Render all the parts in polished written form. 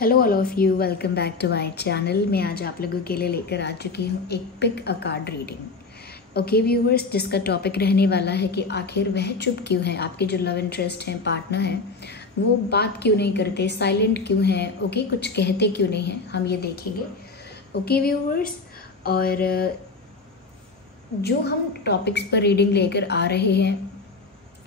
Hello all of you, welcome back to my channel. मैं आज आप लोगों के लिए लेकर आ चुकी हूँ एक pick a card reading. Okay viewers, जिसका टॉपिक रहने वाला है कि आखिर वह चुप क्यों है। आपके जो लव इंटरेस्ट हैं, पार्टनर हैं, वो बात क्यों नहीं करते, साइलेंट क्यों हैं, ओके कुछ कहते क्यों नहीं हैं, हम ये देखेंगे। ओके व्यूवर्स, और जो हम टॉपिक्स पर रीडिंग लेकर आ रहे हैं,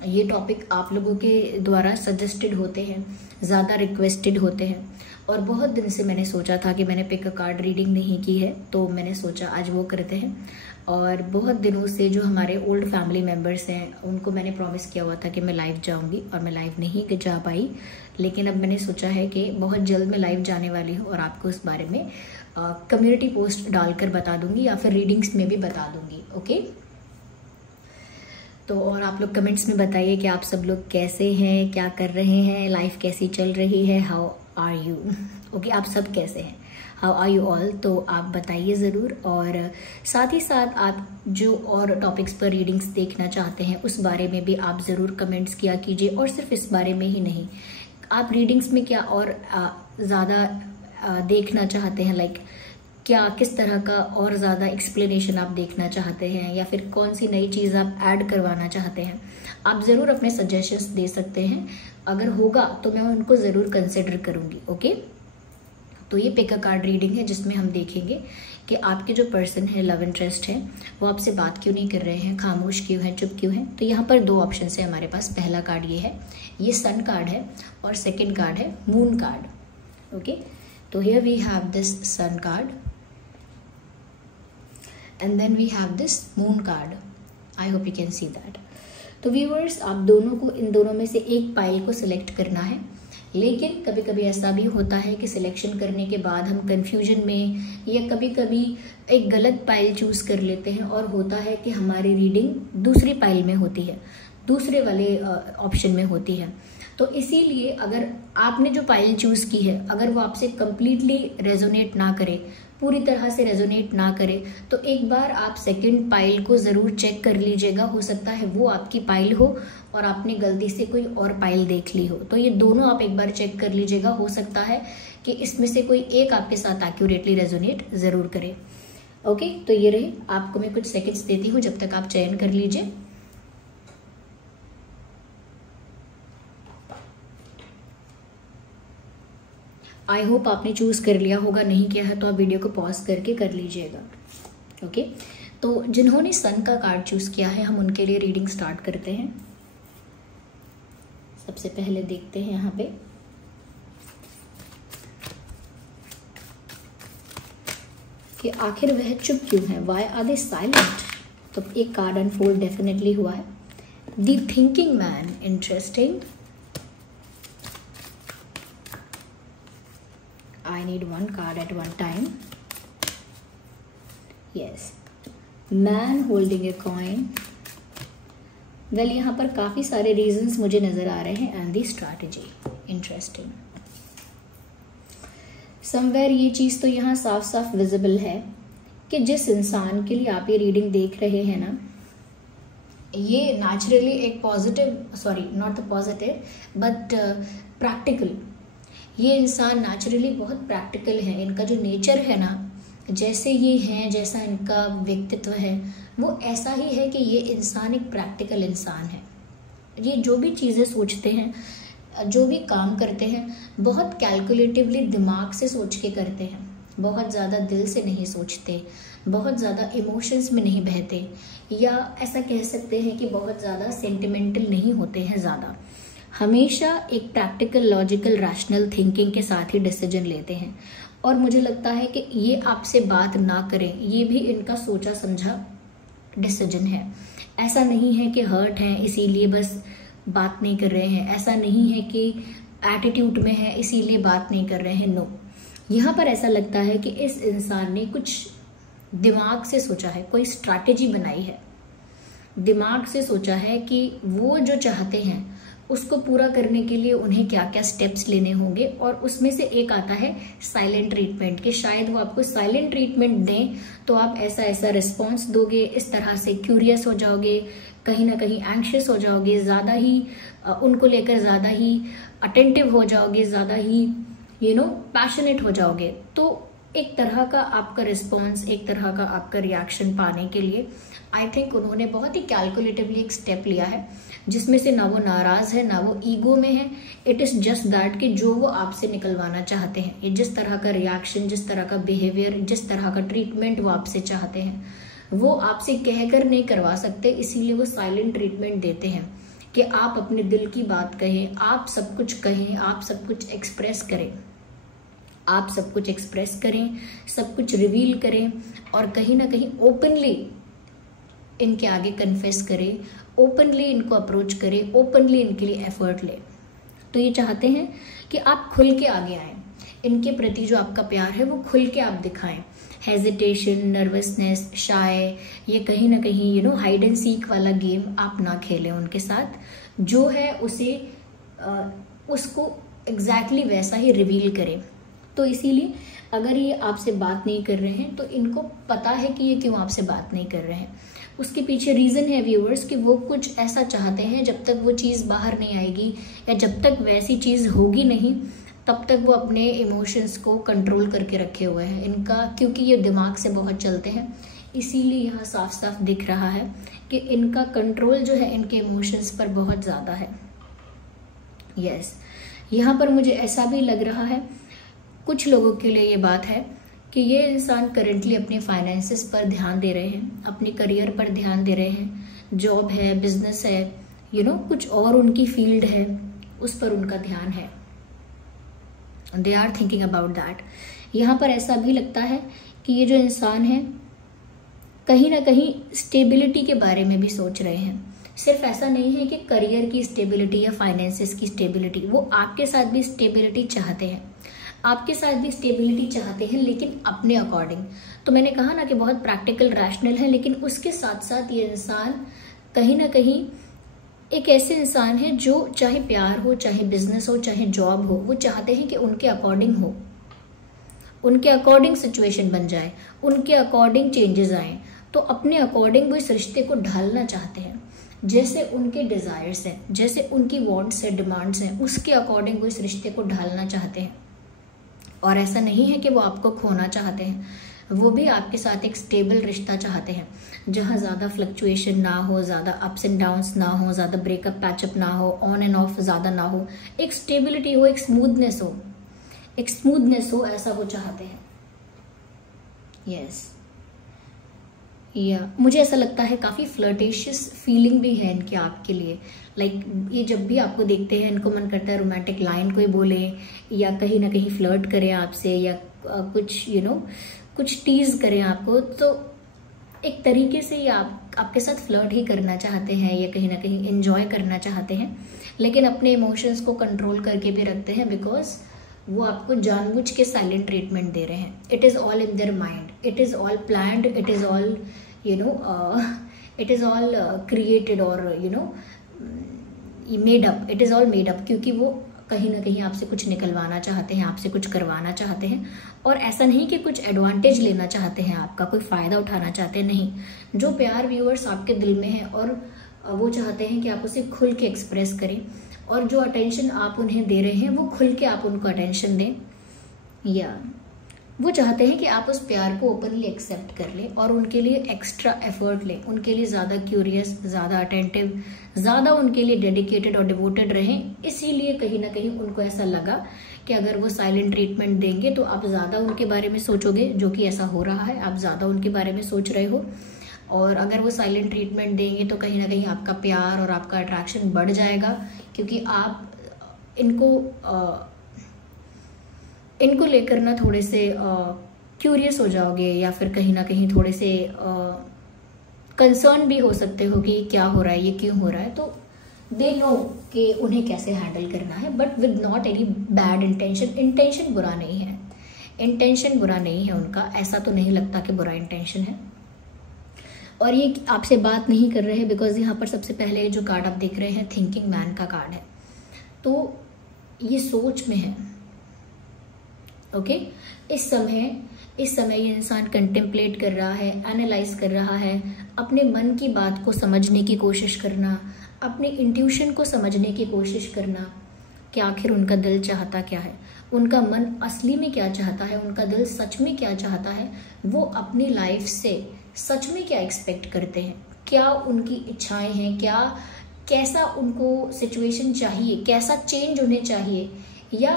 ये टॉपिक आप लोगों के द्वारा सजेस्टेड होते हैं, ज़्यादा रिक्वेस्टेड होते हैं। और बहुत दिन से मैंने सोचा था कि मैंने पिक अ कार्ड रीडिंग नहीं की है, तो मैंने सोचा आज वो करते हैं। और बहुत दिनों से जो हमारे ओल्ड फैमिली मेम्बर्स हैं, उनको मैंने प्रॉमिस किया हुआ था कि मैं लाइव जाऊंगी, और मैं लाइव नहीं जा पाई। लेकिन अब मैंने सोचा है कि बहुत जल्द मैं लाइव जाने वाली हूँ और आपको उस बारे में कम्युनिटी पोस्ट डालकर बता दूंगी या फिर रीडिंग्स में भी बता दूंगी। ओके, तो और आप लोग कमेंट्स में बताइए कि आप सब लोग कैसे हैं, क्या कर रहे हैं, लाइफ कैसी चल रही है, हाउ आर यू। ओके, आप सब कैसे हैं, हाउ आर यू ऑल, तो आप बताइए ज़रूर। और साथ ही साथ आप जो और टॉपिक्स पर रीडिंग्स देखना चाहते हैं, उस बारे में भी आप ज़रूर कमेंट्स किया कीजिए। और सिर्फ इस बारे में ही नहीं, आप रीडिंग्स में क्या और ज़्यादा देखना चाहते हैं, लाइक क्या किस तरह का और ज़्यादा एक्सप्लेनेशन आप देखना चाहते हैं, या फिर कौन सी नई चीज़ आप ऐड करवाना चाहते हैं, आप ज़रूर अपने सजेशंस दे सकते हैं। अगर होगा तो मैं उनको ज़रूर कंसिडर करूँगी। ओके, तो ये पिक अ कार्ड रीडिंग है, जिसमें हम देखेंगे कि आपके जो पर्सन है, लव इंटरेस्ट है, वो आपसे बात क्यों नहीं कर रहे हैं, खामोश क्यों हैं, चुप क्यों हैं। तो यहाँ पर दो ऑप्शन है हमारे पास। पहला कार्ड ये है, ये सन कार्ड है, और सेकेंड कार्ड है मून कार्ड। ओके, तो here we have this sun card and then we have this moon card. I hope you can see that. तो व्यूअर्स, आप दोनों को इन दोनों में से एक पाइल को सिलेक्ट करना है। लेकिन कभी कभी ऐसा भी होता है कि सिलेक्शन करने के बाद हम कंफ्यूजन में, या कभी कभी एक गलत पाइल चूज कर लेते हैं, और होता है कि हमारी रीडिंग दूसरी पाइल में होती है, दूसरे वाले ऑप्शन में होती है। तो इसीलिए अगर आपने जो पाइल चूज की है, अगर वो आपसे कंप्लीटली रेजोनेट ना करे, पूरी तरह से रेजोनेट ना करे, तो एक बार आप सेकंड पाइल को ज़रूर चेक कर लीजिएगा। हो सकता है वो आपकी पाइल हो और आपने गलती से कोई और पाइल देख ली हो। तो ये दोनों आप एक बार चेक कर लीजिएगा। हो सकता है कि इसमें से कोई एक आपके साथ एक्यूरेटली रेजोनेट ज़रूर करे। ओके, तो ये रहे, आपको मैं कुछ सेकेंड्स देती हूँ जब तक आप चयन कर लीजिए। आई होप आपने चूज कर लिया होगा, नहीं किया है तो आप वीडियो को पॉज करके कर लीजिएगा। ओके, तो जिन्होंने सन का कार्ड चूज किया है, हम उनके लिए रीडिंग स्टार्ट करते हैं। सबसे पहले देखते हैं यहाँ पे कि आखिर वह चुप क्यों है, वाई आर दे साइलेंट। तो एक कार्ड अनफोल्ड डेफिनेटली हुआ है, the thinking man. Interesting. I need one card at one time. Yes, man holding a coin. Well, यहाँ पर काफ़ी सारे reasons मुझे नज़र आ रहे हैं, and the strategy. Interesting. Somewhere ये चीज़ तो यहाँ साफ साफ विजिबल है कि जिस इंसान के लिए आप ये रीडिंग देख रहे हैं ना, ये नेचुरली एक positive, sorry not the positive but practical, ये इंसान नेचुरली बहुत प्रैक्टिकल है। इनका जो नेचर है ना, जैसे ये हैं, जैसा इनका व्यक्तित्व है, वो ऐसा ही है कि ये इंसान एक प्रैक्टिकल इंसान है। ये जो भी चीज़ें सोचते हैं, जो भी काम करते हैं, बहुत कैलकुलेटिवली दिमाग से सोच के करते हैं। बहुत ज़्यादा दिल से नहीं सोचते, बहुत ज़्यादा इमोशंस में नहीं बहते, या ऐसा कह सकते हैं कि बहुत ज़्यादा सेंटिमेंटल नहीं होते हैं ज़्यादा। हमेशा एक प्रैक्टिकल, लॉजिकल, रैशनल थिंकिंग के साथ ही डिसीजन लेते हैं। और मुझे लगता है कि ये आपसे बात ना करें, ये भी इनका सोचा समझा डिसीजन है। ऐसा नहीं है कि हर्ट हैं इसीलिए बस बात नहीं कर रहे हैं, ऐसा नहीं है कि एटीट्यूड में है इसीलिए बात नहीं कर रहे हैं। नो, यहाँ पर ऐसा लगता है कि इस इंसान ने कुछ दिमाग से सोचा है, कोई स्ट्रैटेजी बनाई है, दिमाग से सोचा है कि वो जो चाहते हैं उसको पूरा करने के लिए उन्हें क्या क्या स्टेप्स लेने होंगे। और उसमें से एक आता है साइलेंट ट्रीटमेंट, कि शायद वो आपको साइलेंट ट्रीटमेंट दें तो आप ऐसा ऐसा रिस्पॉन्स दोगे, इस तरह से क्यूरियस हो जाओगे, कहीं ना कहीं एंग्शियस हो जाओगे, ज़्यादा ही उनको लेकर ज़्यादा ही अटेंटिव हो जाओगे, ज़्यादा ही पैशनेट हो जाओगे। तो एक तरह का आपका रिस्पॉन्स, एक तरह का आपका रिएक्शन पाने के लिए आई थिंक उन्होंने बहुत ही कैलकुलेटिवली एक स्टेप लिया है, जिसमें से ना वो नाराज है ना वो ईगो में है। इट इज जस्ट दैट कि जो वो आपसे निकलवाना चाहते हैं, ये जिस तरह का रिएक्शन, जिस तरह का बिहेवियर, जिस तरह का ट्रीटमेंट वो आपसे चाहते हैं, वो आपसे कहकर नहीं करवा सकते। इसीलिए वो साइलेंट ट्रीटमेंट देते हैं कि आप अपने दिल की बात कहें, आप सब कुछ कहें, आप सब कुछ एक्सप्रेस करें, आप सब कुछ एक्सप्रेस करें, सब कुछ रिवील करें और कहीं ना कहीं ओपनली इनके आगे कन्फेस करें, ओपनली इनको अप्रोच करें, ओपनली इनके लिए एफर्ट लें। तो ये चाहते हैं कि आप खुल के आगे आएं, इनके प्रति जो आपका प्यार है वो खुल के आप दिखाएं। हेजिटेशन, नर्वसनेस, शाय, ये कहीं ना कहीं हाइड एंड सीक वाला गेम आप ना खेलें उनके साथ। जो है उसे उसको एग्जैक्टली वैसा ही रिवील करें। तो इसीलिए अगर ये आपसे बात नहीं कर रहे हैं तो इनको पता है कि ये क्यों आपसे बात नहीं कर रहे हैं। उसके पीछे रीज़न है व्यूअर्स कि वो कुछ ऐसा चाहते हैं, जब तक वो चीज़ बाहर नहीं आएगी या जब तक वैसी चीज़ होगी नहीं, तब तक वो अपने इमोशंस को कंट्रोल करके रखे हुए हैं इनका, क्योंकि ये दिमाग से बहुत चलते हैं। इसीलिए यहाँ साफ साफ दिख रहा है कि इनका कंट्रोल जो है इनके इमोशंस पर बहुत ज़्यादा है। यस, यहाँ पर मुझे ऐसा भी लग रहा है कुछ लोगों के लिए ये बात है कि ये इंसान करंटली अपने फाइनेंसेस पर ध्यान दे रहे हैं, अपने करियर पर ध्यान दे रहे हैं, जॉब है, बिजनेस है, कुछ और उनकी फील्ड है, उस पर उनका ध्यान है। They are thinking about that. यहाँ पर ऐसा भी लगता है कि ये जो इंसान है कहीं ना कहीं स्टेबिलिटी के बारे में भी सोच रहे हैं। सिर्फ ऐसा नहीं है कि करियर की स्टेबिलिटी या फाइनेंसेस की स्टेबिलिटी, वो आपके साथ भी स्टेबिलिटी चाहते हैं, आपके साथ भी स्टेबिलिटी चाहते हैं, लेकिन अपने अकॉर्डिंग। तो मैंने कहा ना कि बहुत प्रैक्टिकल, रैशनल है, लेकिन उसके साथ साथ ये इंसान कहीं ना कहीं एक ऐसे इंसान है जो चाहे प्यार हो, चाहे बिजनेस हो, चाहे जॉब हो, वो चाहते हैं कि उनके अकॉर्डिंग हो, उनके अकॉर्डिंग सिचुएशन बन जाए, उनके अकॉर्डिंग चेंजेस आए। तो अपने अकॉर्डिंग वो इस रिश्ते को ढालना चाहते हैं, जैसे उनके डिजायर्स हैं, जैसे उनकी वांट्स हैं, डिमांड्स हैं, उसके अकॉर्डिंग वो इस रिश्ते को ढालना चाहते हैं। और ऐसा नहीं है कि वो आपको खोना चाहते हैं, वो भी आपके साथ एक स्टेबल रिश्ता चाहते हैं, जहाँ ज़्यादा फ्लक्चुएशन ना हो, ज़्यादा अप्स एंड डाउन्स ना हो, ज़्यादा ब्रेकअप पैचअप ना हो, ऑन एंड ऑफ ज़्यादा ना हो, एक स्टेबिलिटी हो, एक स्मूथनेस हो, एक स्मूथनेस हो, ऐसा वो चाहते हैं। यस, या मुझे ऐसा लगता है काफ़ी फ्लर्टेशियस फीलिंग भी है इनकी आपके लिए। लाइक ये जब भी आपको देखते हैं इनको मन करता है रोमांटिक लाइन कोई बोले या कहीं ना कहीं फ्लर्ट करें आपसे, या कुछ कुछ टीज करें आपको। तो एक तरीके से ये आपके साथ फ्लर्ट ही करना चाहते हैं, या कहीं ना कहीं एंजॉय करना चाहते हैं, लेकिन अपने इमोशंस को कंट्रोल करके भी रखते हैं, बिकॉज वो आपको जानबूझ के साइलेंट ट्रीटमेंट दे रहे हैं। It is all in their mind, it is all planned, it is all it is all created और made up, it is all made up, क्योंकि वो कहीं ना कहीं आपसे कुछ निकलवाना चाहते हैं, आपसे कुछ करवाना चाहते हैं। और ऐसा नहीं कि कुछ एडवांटेज लेना चाहते हैं, आपका कोई फ़ायदा उठाना चाहते हैं, नहीं। जो प्यार व्यूअर्स आपके दिल में है और वो चाहते हैं कि आप उसे खुल के एक्सप्रेस करें, और जो अटेंशन आप उन्हें दे रहे हैं वो खुल के आप उनको अटेंशन दें, या वो चाहते हैं कि आप उस प्यार को ओपनली एक्सेप्ट कर लें और उनके लिए एक्स्ट्रा एफर्ट लें, उनके लिए ज़्यादा क्यूरियस, ज़्यादा अटेंटिव, ज़्यादा उनके लिए डेडिकेटेड और डिवोटेड रहें। इसीलिए कहीं ना कहीं उनको ऐसा लगा कि अगर वो साइलेंट ट्रीटमेंट देंगे तो आप ज़्यादा उनके बारे में सोचोगे, जो कि ऐसा हो रहा है, आप ज़्यादा उनके बारे में सोच रहे हो। और अगर वो साइलेंट ट्रीटमेंट देंगे तो कहीं ना कहीं आपका प्यार और आपका अट्रैक्शन बढ़ जाएगा, क्योंकि आप इनको लेकर ना थोड़े से क्यूरियस हो जाओगे, या फिर कहीं ना कहीं थोड़े से कंसर्न भी हो सकते हो कि क्या हो रहा है, ये क्यों हो रहा है। तो दे नो कि उन्हें कैसे हैंडल करना है, but with not any bad intention. Intention बुरा नहीं है, इंटेंशन बुरा नहीं है उनका, ऐसा तो नहीं लगता कि बुरा इंटेंशन है। और ये आपसे बात नहीं कर रहे हैं बिकॉज यहाँ पर सबसे पहले जो कार्ड आप देख रहे हैं थिंकिंग मैन का कार्ड है, तो ये सोच में है। ओके, इस समय ये इंसान कंटेम्पलेट कर रहा है, एनालाइज कर रहा है, अपने मन की बात को समझने की कोशिश करना, अपने इंट्यूशन को समझने की कोशिश करना कि आखिर उनका दिल चाहता क्या है। उनका मन असली में क्या चाहता है, उनका दिल सच में क्या चाहता है, वो अपनी लाइफ से सच में क्या एक्सपेक्ट करते हैं, क्या उनकी इच्छाएं हैं, कैसा उनको सिचुएशन चाहिए, कैसा चेंज उन्हें चाहिए, या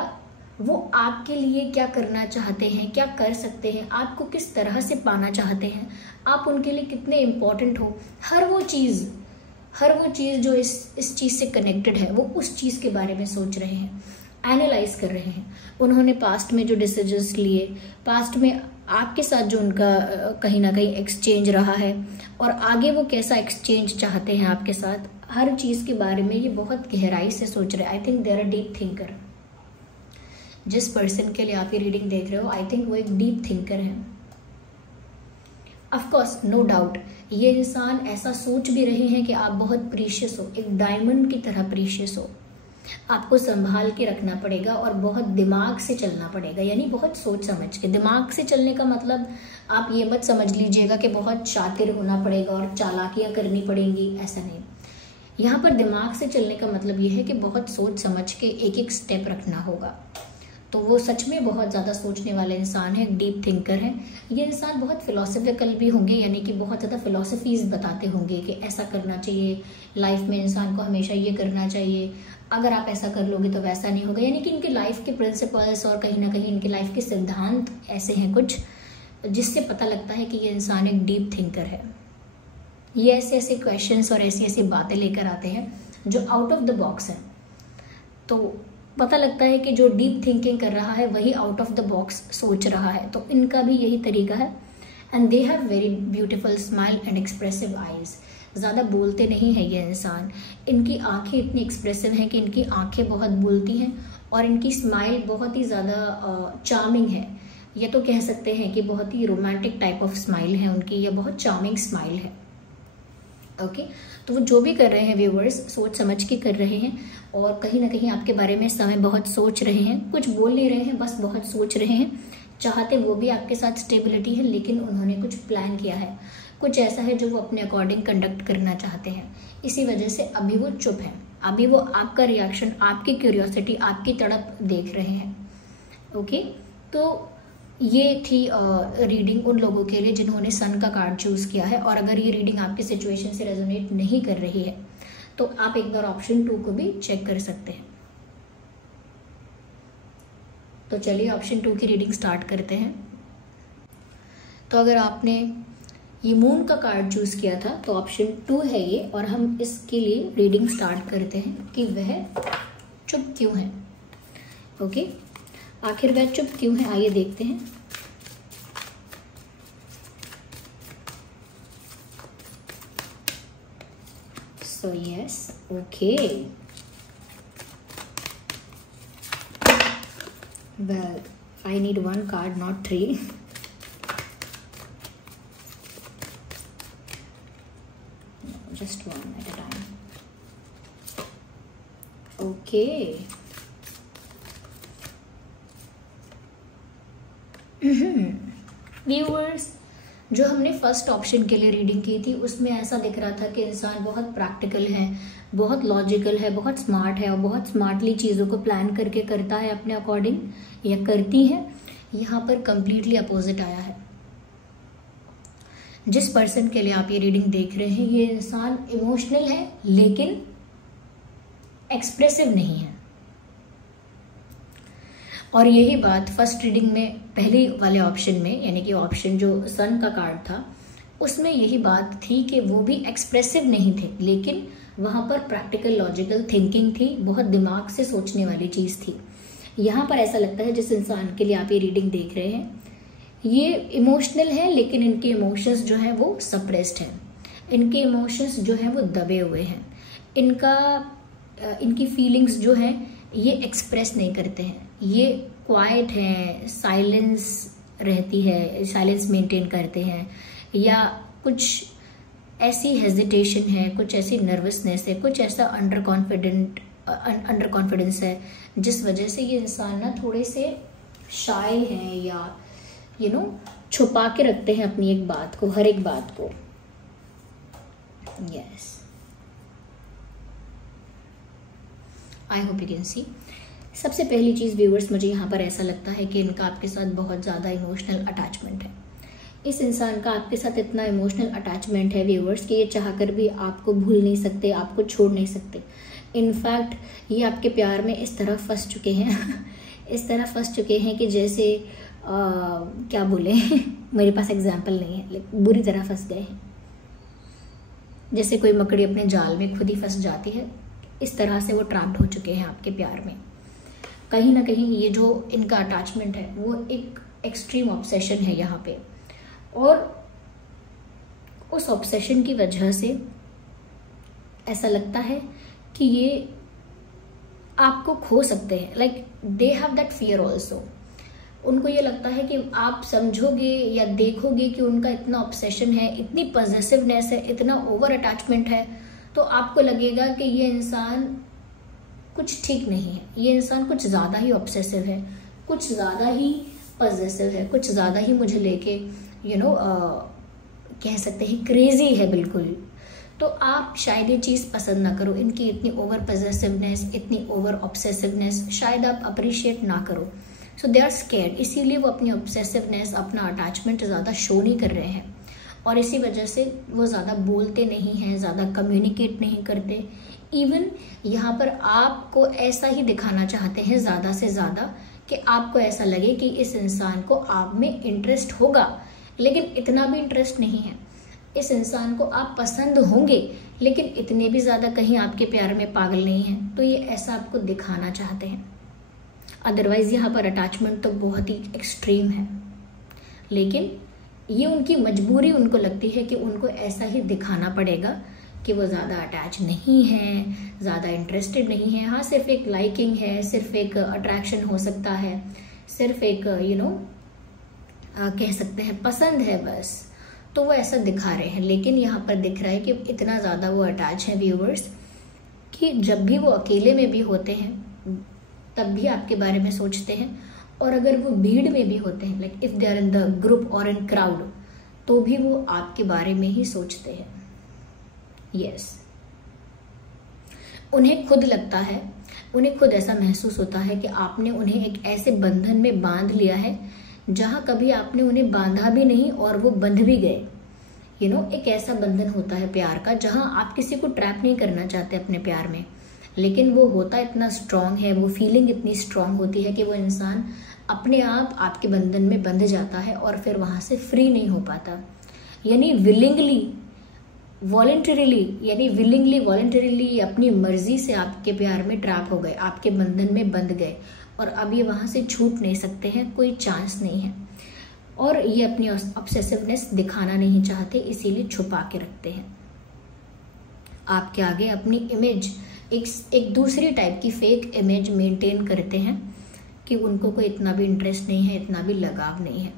वो आपके लिए क्या करना चाहते हैं, क्या कर सकते हैं, आपको किस तरह से पाना चाहते हैं, आप उनके लिए कितने इम्पोर्टेंट हो। हर वो चीज़ जो इस चीज़ से कनेक्टेड है, वो उस चीज़ के बारे में सोच रहे हैं, एनालाइज कर रहे हैं। उन्होंने पास्ट में जो डिसीजंस लिए, पास्ट में आपके साथ जो उनका कहीं ना कहीं एक्सचेंज रहा है, और आगे वो कैसा एक्सचेंज चाहते हैं आपके साथ, हर चीज़ के बारे में ये बहुत गहराई से सोच रहे हैं। I think they are a deep thinker. जिस पर्सन के लिए आप ये रीडिंग देख रहे हो, आई थिंक वो एक डीप थिंकर है। ऑफ कोर्स, नो डाउट, ये इंसान ऐसा सोच भी रहे हैं कि आप बहुत प्रीशियस हो, एक डायमंड की तरह प्रीशियस हो। आपको संभाल के रखना पड़ेगा और बहुत दिमाग से चलना पड़ेगा, यानी बहुत सोच समझ के। दिमाग से चलने का मतलब आप ये मत समझ लीजिएगा कि बहुत शातिर होना पड़ेगा और चालाकियां करनी पड़ेंगी, ऐसा नहीं। यहाँ पर दिमाग से चलने का मतलब ये है कि बहुत सोच समझ के एक एक स्टेप रखना होगा। तो वो सच में बहुत ज़्यादा सोचने वाले इंसान है, डीप थिंकर है। ये इंसान बहुत फिलोसफिकल भी होंगे, यानी कि बहुत ज़्यादा फिलोसफीज बताते होंगे कि ऐसा करना चाहिए, लाइफ में इंसान को हमेशा ये करना चाहिए, अगर आप ऐसा कर लोगे तो वैसा नहीं होगा। यानी कि इनके लाइफ के प्रिंसिपल्स और कहीं ना कहीं इनके लाइफ के सिद्धांत ऐसे हैं कुछ, जिससे पता लगता है कि ये इंसान एक डीप थिंकर है। ये ऐसे ऐसे क्वेश्चंस और ऐसी ऐसी बातें लेकर आते हैं जो आउट ऑफ द बॉक्स है। तो पता लगता है कि जो डीप थिंकिंग कर रहा है वही आउट ऑफ द बॉक्स सोच रहा है। तो इनका भी यही तरीका है। And they have very beautiful smile and expressive eyes. ज़्यादा बोलते नहीं है ये इंसान, इनकी आंखें इतनी एक्सप्रेसिव हैं कि इनकी आंखें बहुत बोलती हैं, और इनकी स्माइल बहुत ही ज़्यादा चार्मिंग है। ये तो कह सकते हैं कि बहुत ही रोमांटिक टाइप ऑफ स्माइल है उनकी, या बहुत चार्मिंग स्माइल है। ओके, तो वो जो भी कर रहे हैं व्यूवर्स, सोच समझ के कर रहे हैं, और कहीं ना कहीं आपके बारे में समय बहुत सोच रहे हैं। कुछ बोल नहीं रहे हैं, बस बहुत सोच रहे हैं। चाहते वो भी आपके साथ स्टेबिलिटी है, लेकिन उन्होंने कुछ प्लान किया है, कुछ ऐसा है जो वो अपने अकॉर्डिंग कंडक्ट करना चाहते हैं। इसी वजह से अभी वो चुप है, अभी वो आपका रिएक्शन, आपकी क्यूरियोसिटी, आपकी तड़प देख रहे हैं। ओके, तो ये थी रीडिंग उन लोगों के लिए जिन्होंने सन का कार्ड चूज किया है। और अगर ये रीडिंग आपके सिचुएशन से रेजोनेट नहीं कर रही है तो आप एक बार ऑप्शन 2 को भी चेक कर सकते हैं। तो चलिए ऑप्शन 2 की रीडिंग स्टार्ट करते हैं। तो अगर आपने ये मून का कार्ड चूज किया था तो ऑप्शन 2 है ये, और हम इसके लिए रीडिंग स्टार्ट करते हैं कि वह चुप क्यों है। ओके, आखिर वह चुप क्यों है, आइए देखते हैं। So yes, okay, well I need 1 card, not 3. Just one at a time. Okay. Viewers, जो हमने फर्स्ट ऑप्शन के लिए रीडिंग की थी उसमें ऐसा दिख रहा था कि इंसान बहुत प्रैक्टिकल है, बहुत लॉजिकल है, बहुत स्मार्ट है और बहुत स्मार्टली चीज़ों को प्लान करके करता है अपने अकॉर्डिंग, या करती है। यहाँ पर कंप्लीटली अपोजिट आया है। जिस पर्सन के लिए आप ये रीडिंग देख रहे हैं, ये इंसान इमोशनल है लेकिन एक्सप्रेसिव नहीं है। और यही बात फर्स्ट रीडिंग में पहले वाले ऑप्शन में, यानी कि ऑप्शन जो सन का कार्ड था, उसमें यही बात थी कि वो भी एक्सप्रेसिव नहीं थे, लेकिन वहाँ पर प्रैक्टिकल लॉजिकल थिंकिंग थी, बहुत दिमाग से सोचने वाली चीज़ थी। यहाँ पर ऐसा लगता है जिस इंसान के लिए आप ये रीडिंग देख रहे हैं, ये इमोशनल है लेकिन इनके इमोशंस जो हैं वो सप्रेस्ड हैं, इनके इमोशंस जो हैं वो दबे हुए हैं, इनकी फीलिंग्स जो हैं ये एक्सप्रेस नहीं करते हैं, ये क्वाइट हैं, साइलेंस रहती है, साइलेंस मेंटेन करते हैं, या कुछ ऐसी हेजिटेशन है, कुछ ऐसी नर्वसनेस है, कुछ ऐसा अंडर कॉन्फिडेंस है जिस वजह से ये इंसान ना थोड़े से शाय हैं, या छुपा के रखते हैं अपनी एक बात को, हर एक बात को। Yes, I hope you can see. सबसे पहली चीज़ व्यूअर्स, मुझे यहाँ पर ऐसा लगता है कि इनका आपके साथ बहुत ज़्यादा इमोशनल अटैचमेंट है। इस इंसान का आपके साथ इतना इमोशनल अटैचमेंट है व्यूअर्स कि ये चाहकर भी आपको भूल नहीं सकते, आपको छोड़ नहीं सकते। इनफैक्ट ये आपके प्यार में इस तरह फंस चुके हैं इस तरह फंस चुके हैं कि जैसे क्या बोले मेरे पास एग्जाम्पल नहीं है, लेकिन बुरी तरह फंस गए हैं। जैसे कोई मकड़ी अपने जाल में खुद ही फंस जाती है, इस तरह से वो ट्रैप्ड हो चुके हैं आपके प्यार में। कहीं ना कहीं ये जो इनका अटैचमेंट है वो एक एक्सट्रीम ऑब्सेशन है यहाँ पे, और उस ऑब्सेशन की वजह से ऐसा लगता है कि ये आपको खो सकते हैं। Like they have that fear also. उनको ये लगता है कि आप समझोगे या देखोगे कि उनका इतना ऑब्सेशन है, इतनी पॉजेसिवनेस है, इतना ओवर अटैचमेंट है, तो आपको लगेगा कि ये इंसान कुछ ठीक नहीं है, ये इंसान कुछ ज़्यादा ही ऑब्सेसिव है, कुछ ज़्यादा ही पॉजेसिव है, कुछ ज़्यादा ही मुझे लेके कह सकते हैं क्रेजी है बिल्कुल। तो आप शायद ये चीज़ पसंद ना करो, इनकी इतनी ओवर पॉजेसिवनेस, इतनी ओवर ऑब्सेसिवनेस शायद आप अप्रिशिएट ना करो। सो दे आर स्कैर्ड, इसीलिए वो अपनी ऑब्सेसिवनेस, अपना अटैचमेंट ज़्यादा शो नहीं कर रहे हैं, और इसी वजह से वो ज़्यादा बोलते नहीं हैं, ज़्यादा कम्युनिकेट नहीं करते। इवन यहाँ पर आपको ऐसा ही दिखाना चाहते हैं ज़्यादा से ज़्यादा कि आपको ऐसा लगे कि इस इंसान को आप में इंटरेस्ट होगा, लेकिन इतना भी इंटरेस्ट नहीं है। इस इंसान को आप पसंद होंगे, लेकिन इतने भी ज़्यादा कहीं आपके प्यार में पागल नहीं हैं। तो ये ऐसा आपको दिखाना चाहते हैं। अदरवाइज यहाँ पर अटैचमेंट तो बहुत ही एक्सट्रीम है, लेकिन ये उनकी मजबूरी उनको लगती है कि उनको ऐसा ही दिखाना पड़ेगा कि वो ज़्यादा अटैच नहीं है, ज़्यादा इंटरेस्टेड नहीं है। हाँ, सिर्फ एक लाइकिंग है, सिर्फ एक अट्रैक्शन हो सकता है, सिर्फ एक कह सकते हैं पसंद है बस, तो वो ऐसा दिखा रहे हैं। लेकिन यहाँ पर दिख रहा है कि इतना ज़्यादा वो अटैच हैं व्यूअर्स कि जब भी वो अकेले में भी होते हैं तब भी आपके बारे में सोचते हैं, और अगर वो भीड़ में भी होते हैं, like if they are in the group और इन क्राउड, तो भी वो आपके बारे में ही सोचते हैं। यस, उन्हें खुद लगता है, उन्हें खुद ऐसा महसूस होता है कि आपने उन्हें एक ऐसे बंधन में बांध लिया है जहां कभी आपने उन्हें बांधा भी नहीं और वो बंध भी गए। एक ऐसा बंधन होता है प्यार का जहां आप किसी को ट्रैप नहीं करना चाहते अपने प्यार में, लेकिन वो होता इतना स्ट्रांग है, वो फीलिंग इतनी स्ट्रांग होती है कि वो इंसान अपने आप आपके बंधन में बंध जाता है और फिर वहां से फ्री नहीं हो पाता। यानी विलिंगली वॉलंटरीली अपनी मर्जी से आपके प्यार में ट्रैप हो गए, आपके बंधन में बंध गए, और अब ये वहां से छूट नहीं सकते हैं, कोई चांस नहीं है। और ये अपनी ऑब्सेसिवनेस दिखाना नहीं चाहते, इसीलिए छुपा के रखते हैं आपके आगे अपनी इमेज, एक दूसरी टाइप की फेक इमेज मेंटेन करते हैं कि उनको कोई इतना भी इंटरेस्ट नहीं है, इतना भी लगाव नहीं है।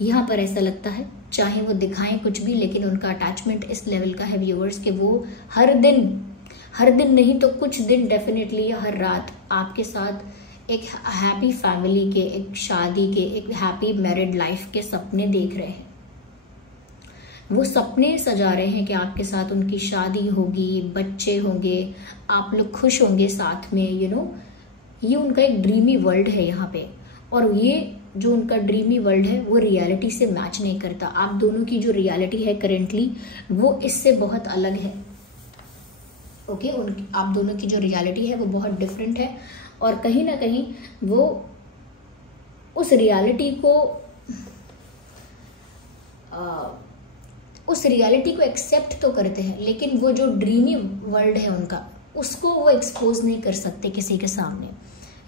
यहाँ पर ऐसा लगता है चाहे वो दिखाएं कुछ भी, लेकिन उनका अटैचमेंट इस लेवल का है व्यूअर्स कि वो हर दिन नहीं तो कुछ दिन डेफिनेटली या हर रात आपके साथ एक हैप्पी फैमिली के, एक शादी के, एक हैप्पी मैरिड लाइफ के सपने देख रहे हैं। वो सपने सजा रहे हैं कि आपके साथ उनकी शादी होगी, बच्चे होंगे, आप लोग खुश होंगे साथ में। ये उनका एक ड्रीमी वर्ल्ड है यहाँ पे, और ये जो उनका ड्रीमी वर्ल्ड है वो रियलिटी से मैच नहीं करता। आप दोनों की जो रियलिटी है करेंटली वो इससे बहुत अलग है। ओके, आप दोनों की जो रियलिटी है वो बहुत डिफरेंट है, और कहीं ना कहीं वो उस रियलिटी को एक्सेप्ट तो करते हैं, लेकिन वो जो ड्रीमी वर्ल्ड है उनका, उसको वो एक्सपोज नहीं कर सकते किसी के सामने,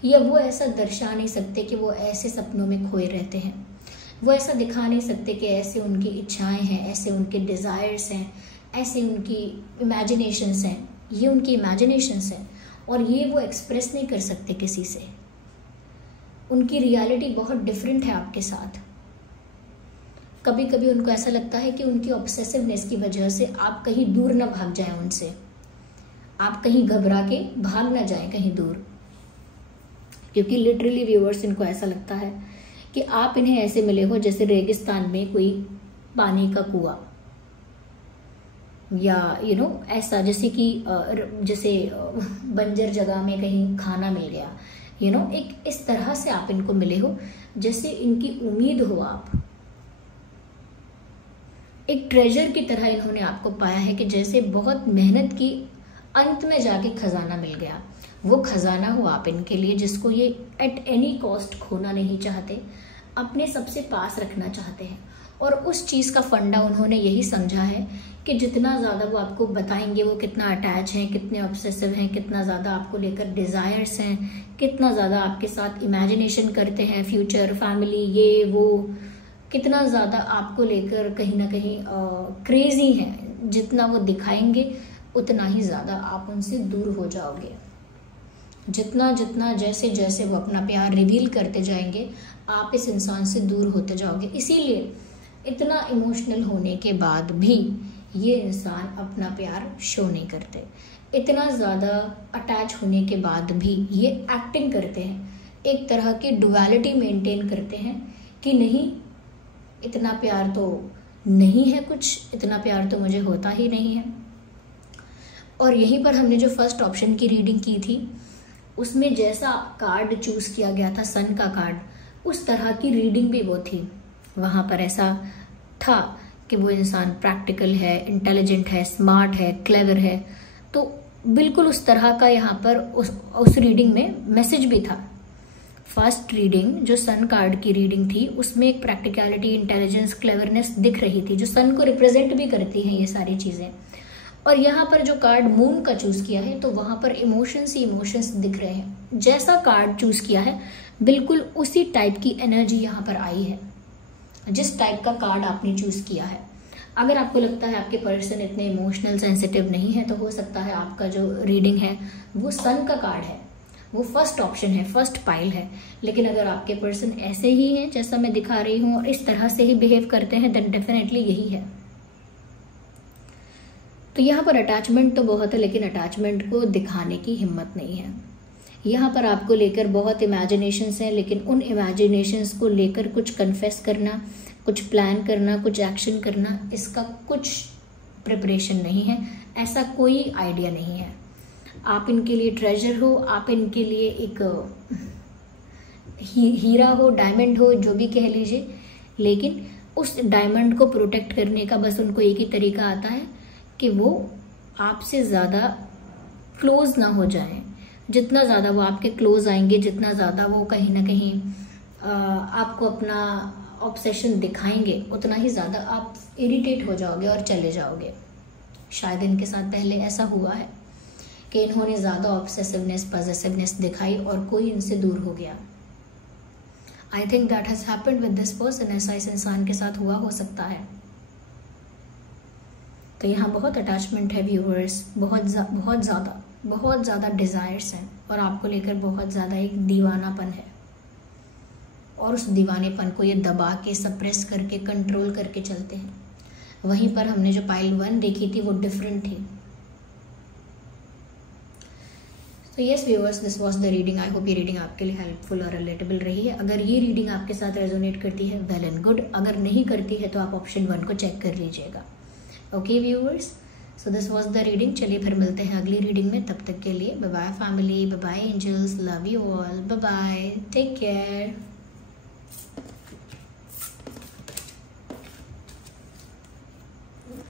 या वो ऐसा दर्शा नहीं सकते कि वो ऐसे सपनों में खोए रहते हैं। वो ऐसा दिखा नहीं सकते कि ऐसे उनकी इच्छाएं हैं, ऐसे उनके डिज़ायर्स हैं, ऐसे उनकी इमेजिनेशंस हैं। ये उनकी इमेजिनेशंस हैं और ये वो एक्सप्रेस नहीं कर सकते किसी से। उनकी रियलिटी बहुत डिफरेंट है आपके साथ। कभी कभी उनको ऐसा लगता है कि उनकी ऑब्सेसिवनेस की वजह से आप कहीं दूर ना भाग जाएं उनसे, आप कहीं घबरा के भाग ना जाएं कहीं दूर, क्योंकि लिटरली व्यूअर्स इनको ऐसा लगता है कि आप इन्हें ऐसे मिले हो जैसे रेगिस्तान में कोई पानी का कुआं, या ऐसा जैसे कि जैसे बंजर जगह में कहीं खाना मिल गया, एक इस तरह से आप इनको मिले हो जैसे इनकी उम्मीद हो, आप एक ट्रेजर की तरह इन्होंने आपको पाया है कि जैसे बहुत मेहनत की, अंत में जाके खजाना मिल गया। वो खजाना हो आप इनके लिए जिसको ये एट एनी कॉस्ट खोना नहीं चाहते, अपने सबसे पास रखना चाहते हैं। और उस चीज़ का फंडा उन्होंने यही समझा है कि जितना ज़्यादा वो आपको बताएंगे वो कितना अटैच हैं, कितने ऑब्सेसिव हैं, कितना ज़्यादा आपको लेकर डिज़ायर्स हैं, कितना ज़्यादा आपके साथ इमेजिनेशन करते हैं, फ्यूचर, फैमिली, ये वो, कितना ज़्यादा आपको लेकर कहीं ना कहीं क्रेजी हैं। जितना वो दिखाएंगे उतना ही ज़्यादा आप उनसे दूर हो जाओगे। जितना जितना जैसे जैसे वो अपना प्यार रिवील करते जाएंगे आप इस इंसान से दूर होते जाओगे। इसीलिए इतना इमोशनल होने के बाद भी ये इंसान अपना प्यार शो नहीं करते। इतना ज़्यादा अटैच होने के बाद भी ये एक्टिंग करते हैं, एक तरह की डुअलिटी मेंटेन करते हैं कि नहीं, इतना प्यार तो नहीं है कुछ, इतना प्यार तो मुझे होता ही नहीं है। और यहीं पर हमने जो फर्स्ट ऑप्शन की रीडिंग की थी उसमें जैसा कार्ड चूज किया गया था, सन का कार्ड, उस तरह की रीडिंग भी वो थी। वहाँ पर ऐसा था कि वो इंसान प्रैक्टिकल है, इंटेलिजेंट है, स्मार्ट है, क्लेवर है। तो बिल्कुल उस तरह का यहाँ पर उस रीडिंग में मैसेज भी था। फर्स्ट रीडिंग जो सन कार्ड की रीडिंग थी उसमें एक प्रैक्टिकलिटी, इंटेलिजेंस, क्लेवरनेस दिख रही थी जो सन को रिप्रेजेंट भी करती हैं ये सारी चीज़ें। और यहाँ पर जो कार्ड मून का चूज किया है तो वहाँ पर इमोशंस ही इमोशंस दिख रहे हैं। जैसा कार्ड चूज किया है बिल्कुल उसी टाइप की एनर्जी यहाँ पर आई है, जिस टाइप का कार्ड आपने चूज किया है। अगर आपको लगता है आपके पर्सन इतने इमोशनल सेंसिटिव नहीं है तो हो सकता है आपका जो रीडिंग है वो सन का कार्ड है, वो फर्स्ट ऑप्शन है, फर्स्ट पाइल है। लेकिन अगर आपके पर्सन ऐसे ही हैं जैसा मैं दिखा रही हूँ और इस तरह से ही बिहेव करते हैं देन डेफिनेटली यही है। तो यहाँ पर अटैचमेंट तो बहुत है लेकिन अटैचमेंट को दिखाने की हिम्मत नहीं है। यहाँ पर आपको लेकर बहुत इमेजिनेशंस हैं लेकिन उन इमेजिनेशंस को लेकर कुछ कन्फेस करना, कुछ प्लान करना, कुछ एक्शन करना, इसका कुछ प्रिपरेशन नहीं है, ऐसा कोई आइडिया नहीं है। आप इनके लिए ट्रेजर हो, आप इनके लिए एक हीरा हो, डायमंड हो, जो भी कह लीजिए, लेकिन उस डायमंड को प्रोटेक्ट करने का बस उनको एक ही तरीका आता है कि वो आपसे ज़्यादा क्लोज ना हो जाएं। जितना ज़्यादा वो आपके क्लोज आएंगे, जितना ज़्यादा वो कहीं ना कहीं आपको अपना ऑब्सेशन दिखाएंगे, उतना ही ज़्यादा आप इरिटेट हो जाओगे और चले जाओगे। शायद इनके साथ पहले ऐसा हुआ है कि इन्होंने ज़्यादा ऑब्सेसिवनेस, पॉजेसिवनेस दिखाई और कोई इनसे दूर हो गया। I think that has happened with this person. ऐसा इस इंसान के साथ हुआ हो सकता है। तो यहाँ बहुत अटैचमेंट है व्यूअर्स, बहुत ज़्यादा डिज़ायर्स हैं और आपको लेकर बहुत ज़्यादा एक दीवानापन है। और उस दीवानेपन को ये दबा के, सप्रेस करके, कंट्रोल करके चलते हैं। वहीं पर हमने जो पाइल 1 देखी थी वो डिफरेंट थी। तो yes viewers, this was the reading. I hope ये रीडिंग आपके लिए हेल्पफुल और रिलेटेबल रही है। अगर ये रीडिंग आपके साथ रेजोनेट करती है वेल एंड गुड, अगर नहीं करती है तो आप ऑप्शन 1 को चेक कर लीजिएगा। Okay viewers, so this was the reading. चलिए फिर मिलते हैं अगली रीडिंग में। तब तक के लिए bye bye family, bye bye angels, love you all, bye bye, take care.